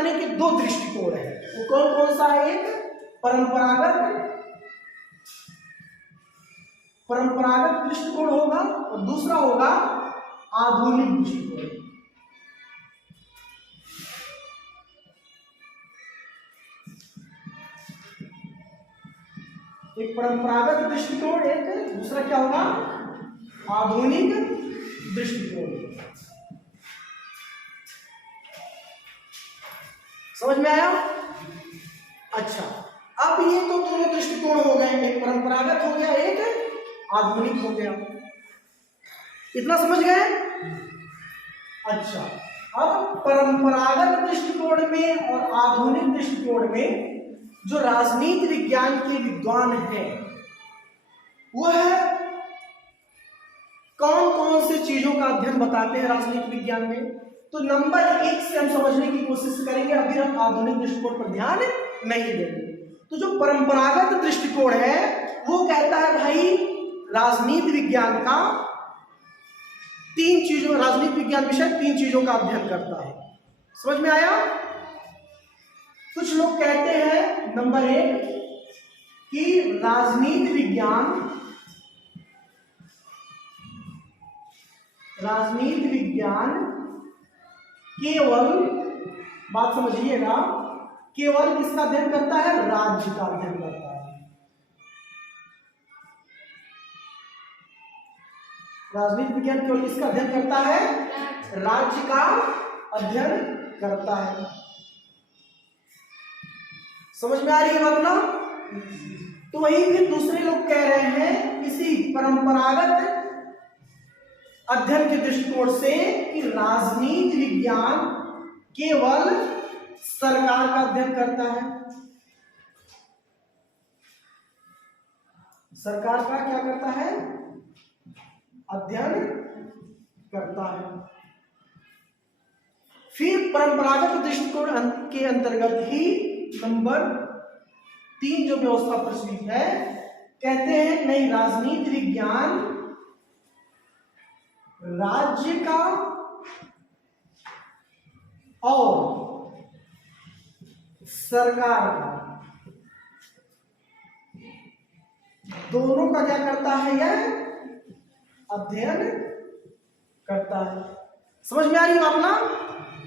करने के दो दृष्टिकोण हैं। वो कौन कौन सा है? एक परंपरागत दृष्टिकोण होगा और दूसरा होगा आधुनिक दृष्टिकोण। एक परंपरागत दृष्टिकोण, एक दूसरा क्या होगा? आधुनिक दृष्टिकोण। समझ में आया? अच्छा, अब ये तो दोनों दृष्टिकोण हो गए, एक परंपरागत हो गया, एक आधुनिक हो गया। इतना समझ गए? अच्छा, अब परंपरागत दृष्टिकोण में और आधुनिक दृष्टिकोण में जो राजनीति विज्ञान के विद्वान हैं वह कौन कौन से चीजों का अध्ययन बताते हैं राजनीति विज्ञान में। तो नंबर 1 से हम समझने की कोशिश करेंगे, अभी हम आधुनिक दृष्टिकोण पर ध्यान नहीं देंगे। तो जो परंपरागत दृष्टिकोण है वो कहता है भाई राजनीति विज्ञान का राजनीति विज्ञान विषय 3 चीजों का अध्ययन करता है। समझ में आया? कुछ लोग कहते हैं नंबर 1 कि राजनीति विज्ञान केवल, बात समझिएगा, केवल किसका अध्ययन करता है? राज्य का अध्ययन करता है। राजनीति विज्ञान केवल किसका अध्ययन करता है? राज्य का अध्ययन करता है। समझ में आ रही है बात ना? तो वही फिर दूसरे लोग कह रहे हैं इसी परंपरागत अध्ययन के दृष्टिकोण से कि राजनीति विज्ञान केवल सरकार का अध्ययन करता है। सरकार का क्या करता है? अध्ययन करता है। फिर परंपरागत दृष्टिकोण के अंतर्गत ही नंबर 3 जो व्यवस्था प्रचलित है, कहते हैं नहीं, राजनीति विज्ञान राज्य का और सरकार का दोनों का क्या करता है? यह अध्ययन करता है। समझ में आ रही है अपना?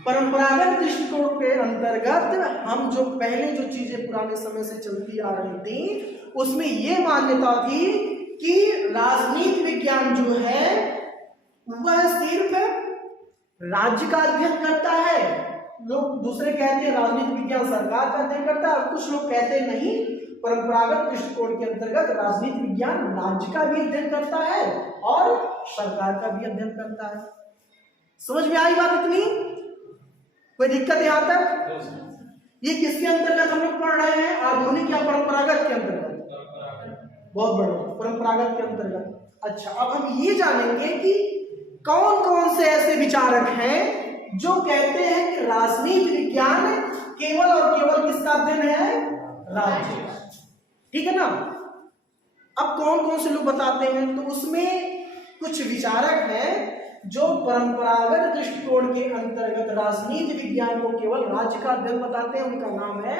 परंपरागत दृष्टिकोण के अंतर्गत हम जो पहले जो चीजें पुराने समय से चलती आ रही थी उसमें यह मान्यता थी कि राजनीति विज्ञान जो है वह सिर्फ राज्य का अध्ययन करता है। लोग दूसरे कहते हैं राजनीति विज्ञान सरकार का अध्ययन करता है, और कुछ लोग कहते हैं नहीं, परंपरागत दृष्टिकोण के अंतर्गत राजनीति विज्ञान राज्य का भी अध्ययन करता है और सरकार का भी अध्ययन करता है। समझ में आई बात इतनी? कोई दिक्कत यहां तक? ये किसके अंतर्गत हम लोग पढ़ रहे हैं? आधुनिक या परंपरागत के अंतर्गत? बहुत बढ़िया, परंपरागत के अंतर्गत। अच्छा, अब हम ये जानेंगे कि कौन कौन से ऐसे विचारक हैं जो कहते हैं कि राजनीति विज्ञान केवल और केवल किसका अध्ययन है? राज्य का। ठीक है ना? अब कौन कौन से लोग बताते हैं? तो उसमें कुछ विचारक हैं जो परंपरागत दृष्टिकोण के अंतर्गत राजनीति विज्ञान को केवल राज्य का अध्ययन बताते हैं। उनका नाम है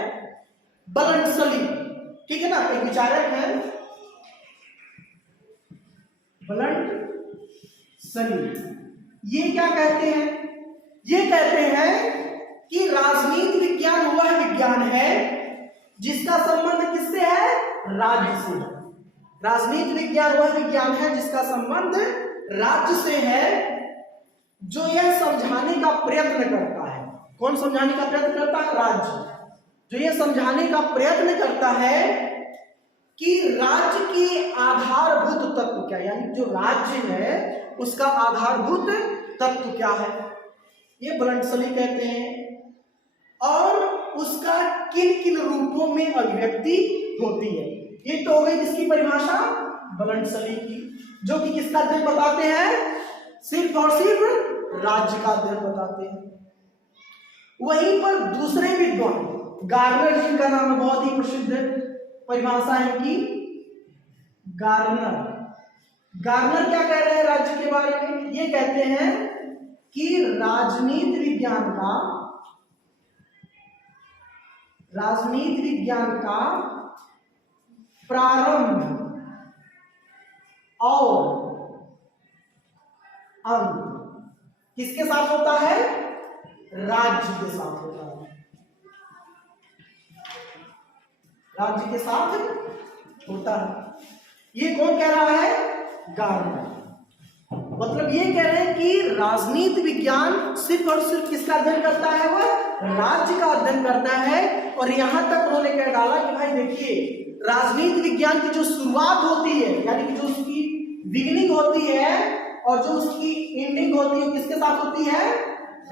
बलंटसली। ठीक है ना? एक विचारक है बलंटसली। ये क्या कहते हैं? ये कहते हैं कि राजनीति विज्ञान वह विज्ञान है जिसका संबंध किससे है? राज्य से। राजनीति विज्ञान वह विज्ञान है जिसका संबंध राज्य से है, जो यह समझाने का प्रयत्न करता है। कौन समझाने का प्रयत्न करता है? राज्य। जो यह समझाने का प्रयत्न करता है कि राज्य के आधारभूत तत्व क्या, यानी जो राज्य है उसका आधारभूत तत्व क्या है, ये बलंटसली कहते हैं। और उसका किन किन रूपों में अभिव्यक्ति होती है। ये तो हो गई जिसकी परिभाषा बलंटसली की, जो कि किसका अध्ययन बताते हैं? सिर्फ और सिर्फ राज्य का अध्ययन बताते हैं। वहीं पर दूसरे विद्वान गार्नर, जिनका नाम बहुत ही प्रसिद्ध परिभाषा है कि गार्नर क्या कह रहे हैं राज्य के बारे में? ये कहते हैं कि राजनीति विज्ञान का राजनीति विज्ञान का प्रारंभ और अंत किसके साथ होता है? राज्य के साथ होता है। राज्य के साथ होता है। ये कौन कह रहा है? गार्डनर। मतलब ये कह रहे हैं कि राजनीति विज्ञान सिर्फ और सिर्फ किसका अध्ययन करता है? वह राज्य का अध्ययन करता है। और यहां तक उन्होंने कह डाला कि भाई देखिए, राजनीति विज्ञान की जो शुरुआत होती है, यानी कि जो उसकी बिगिनिंग होती है और जो उसकी एंडिंग होती है, किसके साथ होती है?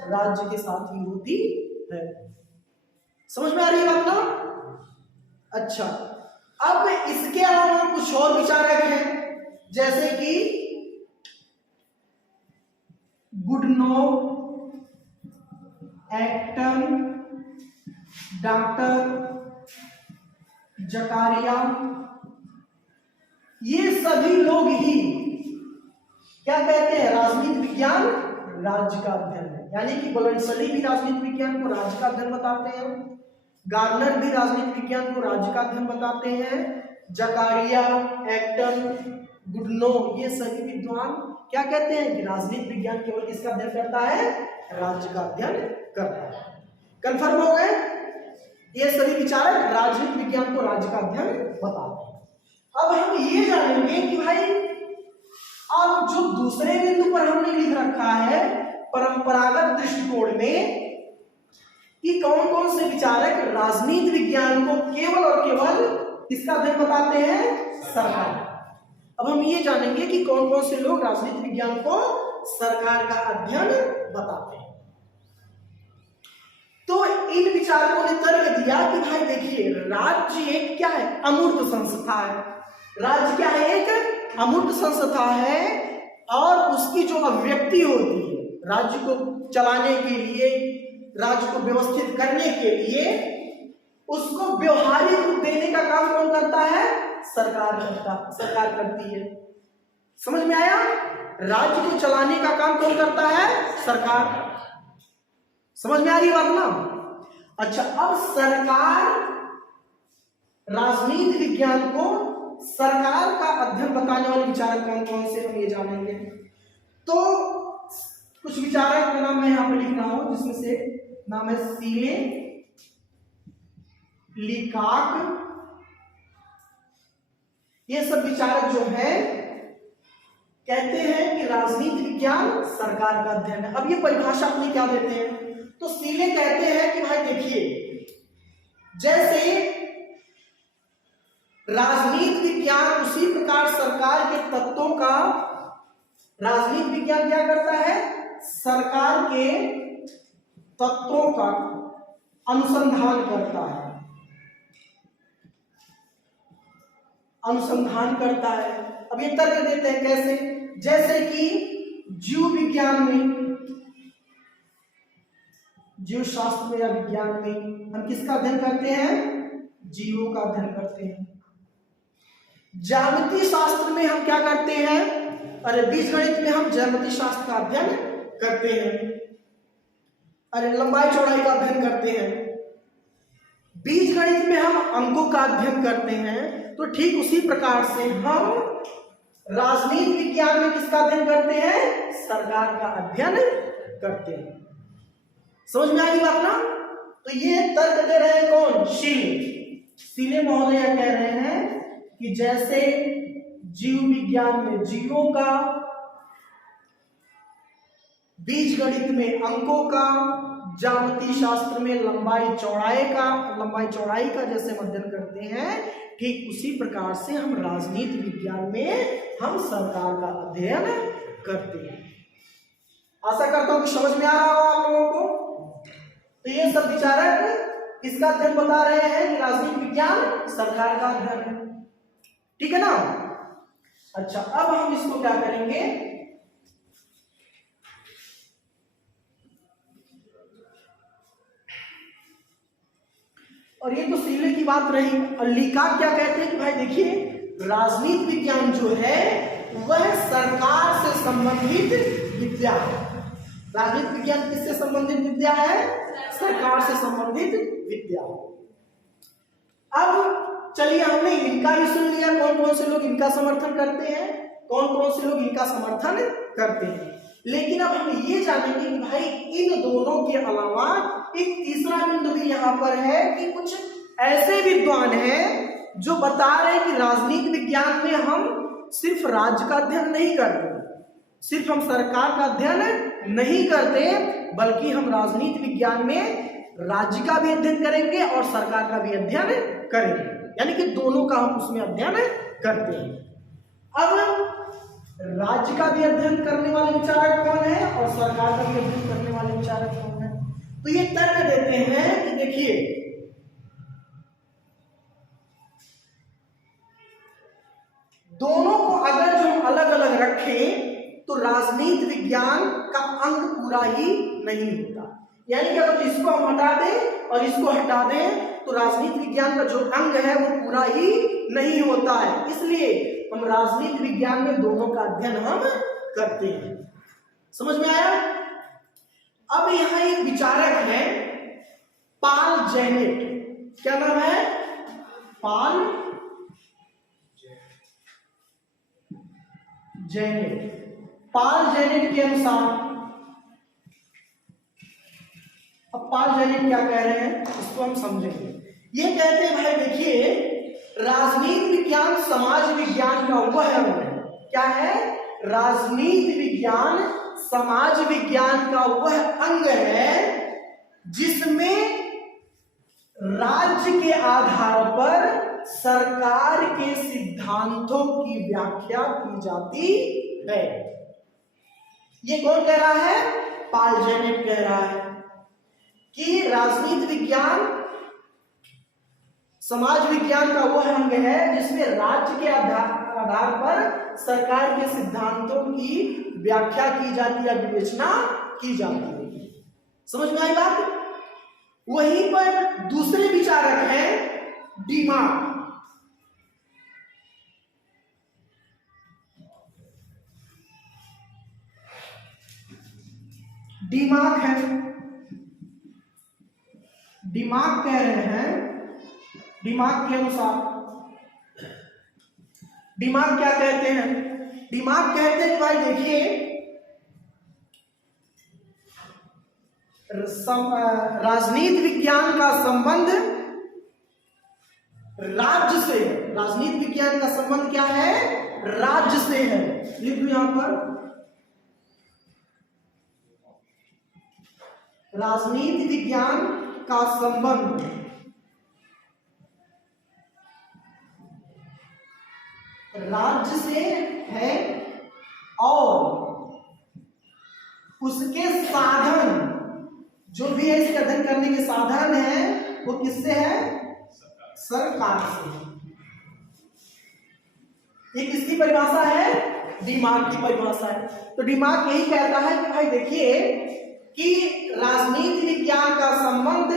राज्य के साथ ही होती है। समझ में आ रही है बात ना? अच्छा, अब इसके अलावा कुछ और विचारक हैं, जैसे कि गुडनो, एक्टन, डॉक्टर जकारिया, ये सभी लोग ही क्या कहते हैं? राजनीति विज्ञान राज्य का अध्ययन है। यानी कि बोलेंसली भी राजनीति विज्ञान को राज्य का अध्ययन बताते हैं, गार्डनर भी राजनीति विज्ञान को राज्य का अध्ययन बताते हैं, जकारिया, एक्टन, गुडनो, ये सभी विद्वान क्या कहते हैं कि राजनीति विज्ञान केवल किसका अध्ययन करता है? राज्य का अध्ययन करता है। कंफर्म हो गए? ये सभी विचारक राजनीति विज्ञान को राज्य का अध्ययन बताते हैं। अब हम ये जानेंगे कि भाई अब जो दूसरे बिंदु पर हमने लिख रखा है परंपरागत दृष्टिकोण में, कि कौन कौन से विचारक राजनीति विज्ञान को केवल और केवल किसका अध्ययन बताते हैं? सरकार। अब हम ये जानेंगे कि कौन कौन से लोग राजनीति विज्ञान को सरकार का अध्ययन बताते हैं। तो इन विचारकों ने तर्क दिया कि भाई देखिए, राज्य एक क्या है? अमूर्त संस्था है। राज्य क्या है? एक अमूर्त संस्था है और उसकी जो अभिव्यक्ति होती है, राज्य को चलाने के लिए, राज्य को व्यवस्थित करने के लिए, उसको व्यवहारिक रूप देने का काम कौन करता है? सरकार करती है। समझ में आया? राज्य को चलाने का काम कौन करता है? सरकार। समझ में आ रही बात ना? अच्छा, अब सरकार, राजनीति विज्ञान को सरकार का अध्ययन बताने वाले विचारक कौन कौन से, हम ये जानेंगे। तो कुछ विचारक का नाम मैं यहां पर लिख रहा हूं, जिसमें से नाम है सीले, लीकाक, ये सब विचारक जो है कहते हैं कि राजनीति विज्ञान सरकार का अध्ययन है। अब ये परिभाषा अपनी क्या देते हैं? तो सीले कहते हैं कि भाई देखिए, जैसे राजनीति विज्ञान उसी प्रकार सरकार के तत्वों का, राजनीति विज्ञान क्या करता है? सरकार के तत्वों का अनुसंधान करता है, अनुसंधान करता है। अब ये तर्क देते हैं कैसे? जैसे कि जीव विज्ञान में, जीव शास्त्र में या विज्ञान में हम किसका अध्ययन करते हैं? जीवों का अध्ययन करते हैं। ज्यामिति शास्त्र में हम क्या करते हैं? अरे बीजगणित में हम ज्यामिति शास्त्र का अध्ययन करते हैं। अरे लंबाई चौड़ाई का अध्ययन करते हैं। बीजगणित में हम अंकों का अध्ययन करते हैं। तो ठीक उसी प्रकार से हम राजनीति विज्ञान में किसका अध्ययन करते हैं? सरकार का अध्ययन करते हैं। समझ में आई बात ना? तो ये तर्क दे रहे हैं कौन? सीले महोदय कह रहे हैं कि जैसे जीव विज्ञान में जीवों का, बीजगणित में अंकों का, ज्यामिति शास्त्र में लंबाई चौड़ाई का जैसे अध्ययन करते हैं, ठीक उसी प्रकार से हम राजनीति विज्ञान में हम सरकार का अध्ययन करते हैं। आशा करता हूं कि समझ में आ रहा होगा आप लोगों को। तो ये सब विचारक इसका अध्ययन बता रहे हैं कि राजनीति विज्ञान सरकार का अध्ययन है। ठीक है ना? अच्छा, अब हम इसको क्या करेंगे? और ये तो सीले की बात रही। और लीकाक क्या कहते हैं कि भाई देखिए, राजनीति विज्ञान जो है वह सरकार से संबंधित विद्या है। राजनीति विज्ञान किससे संबंधित विद्या है? सरकार से संबंधित विद्या। अब चलिए हमने इनका भी सुन लिया, कौन कौन से लोग इनका समर्थन करते हैं, कौन कौन से लोग इनका समर्थन करते हैं। लेकिन अब हम ये जानेंगे कि भाई इन दोनों के अलावा एक तीसरा बिंदु भी यहाँ पर है कि कुछ ऐसे विद्वान हैं जो बता रहे हैं कि राजनीति विज्ञान में हम सिर्फ राज्य का अध्ययन नहीं करते, सिर्फ हम सरकार का अध्ययन नहीं करते, बल्कि हम राजनीति विज्ञान में राज्य का भी अध्ययन करेंगे और सरकार का भी अध्ययन करेंगे, यानी कि दोनों का हम उसमें अध्ययन करते हैं। अब राज्य का भी अध्ययन करने वाले विचारक कौन है और सरकार का भी अध्ययन करने वाले विचारक कौन है? तो ये तर्क देते हैं कि देखिए दोनों को अगर जो हम अलग अलग रखें तो राजनीति विज्ञान का अंग पूरा ही नहीं होता, यानी कि अगर इसको हम हटा दें और इसको हटा दें तो राजनीति विज्ञान का जो अंग है वो पूरा ही नहीं होता है। इसलिए हम राजनीति विज्ञान में दोनों का अध्ययन हम करते हैं। समझ में आया? अब यहाँ एक विचारक है पॉल जेनेट, क्या नाम है? Paul Janet. पॉल जेनेट के अनुसार, अब पॉल जेनेट क्या कह रहे हैं इसको हम समझेंगे। ये कहते हैं भाई देखिए राजनीति विज्ञान समाज विज्ञान का वह अंग है। क्या है? राजनीति विज्ञान समाज विज्ञान का वह अंग है जिसमें राज्य के आधार पर सरकार के सिद्धांतों की व्याख्या की जाती है। ये कौन कह रहा है? पॉल जेनेट कह रहा है कि राजनीति विज्ञान समाज विज्ञान का वह अंग है जिसमें राज्य के आधार पर सरकार के सिद्धांतों की व्याख्या की जाती है, विवेचना की जाती है। समझ में आई बात? वहीं पर दूसरे विचारक हैं डिमार्क। डिमार्क है, डिमार्क कह रहे हैं, डिमार्क के अनुसार डिमार्क क्या कहते हैं? डिमार्क कहते हैं कि भाई देखिए राजनीति विज्ञान का संबंध राज्य से है। राजनीति विज्ञान का संबंध क्या है? राज्य से है। लिख दो यहां पर, राजनीति विज्ञान का संबंध राज्य से है और उसके साधन जो भी है इसके अध्ययन करने के साधन है वो किससे है? सरकार से। ये किसकी परिभाषा है? डिमार्क की परिभाषा है। तो डिमार्क यही कहता है कि भाई देखिए कि राजनीति विज्ञान का संबंध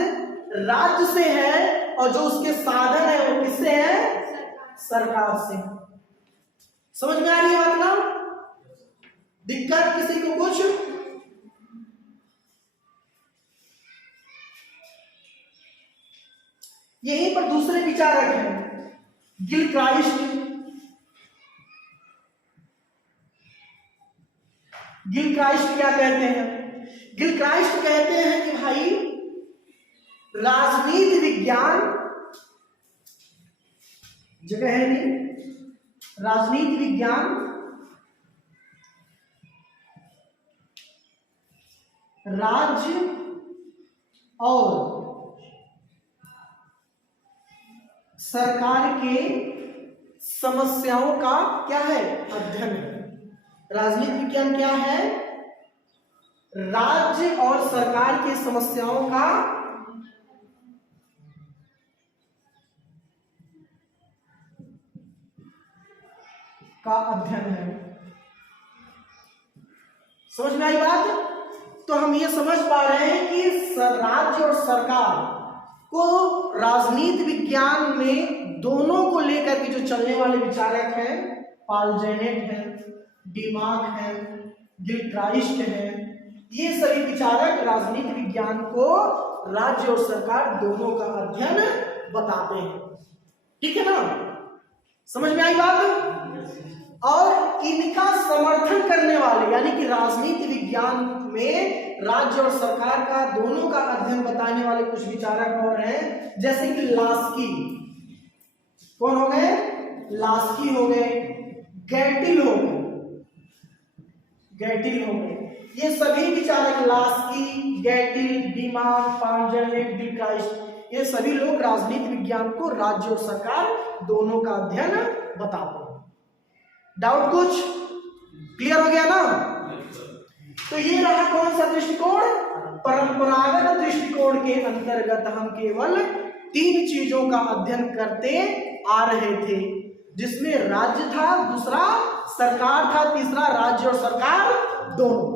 राज्य से है और जो उसके साधन है वो किससे है? सरकार से। समझ में आ रही है बात ना? दिक्कत किसी को कुछ? यहीं पर दूसरे विचारक हैं गिलक्राइस्ट। गिलक्राइस्ट क्या कहते हैं? गिलक्राइस्ट कहते हैं कि भाई राजनीति विज्ञान जगह है नहीं, राजनीति विज्ञान राज्य और सरकार के समस्याओं का क्या है? अध्ययन है। राजनीति विज्ञान क्या है? राज्य और सरकार की समस्याओं का अध्ययन है। समझ में आई बात? तो हम ये समझ पा रहे हैं कि राज्य और सरकार को राजनीति विज्ञान में दोनों को लेकर के जो चलने वाले विचारक हैं पॉल जेनेट हैं, डिमार्क हैं, गिलक्राइस्ट हैं, ये सभी विचारक राजनीति विज्ञान को राज्य और सरकार दोनों का अध्ययन बताते हैं। ठीक है ना, समझ में आई बात। और इनका समर्थन करने वाले यानी कि राजनीति विज्ञान में राज्य और सरकार का दोनों का अध्ययन बताने वाले कुछ विचारक और हैं, जैसे कि लास्की। कौन हो गए? लास्की हो गए, गैटिल हो गए, गैटिल हो गए। ये सभी विचारक लास्की, गैटिल, डीमार्क, पांजलेट, डिक्राइस्ट, ये सभी लोग राजनीति विज्ञान को राज्य और सरकार दोनों का अध्ययन बताते हैं। डाउट कुछ क्लियर हो गया ना? तो ये रहा कौन सा दृष्टिकोण? परंपरागत दृष्टिकोण के अंतर्गत हम केवल 3 चीजों का अध्ययन करते आ रहे थे, जिसमें राज्य था, दूसरा सरकार था, तीसरा राज्य और सरकार दोनों।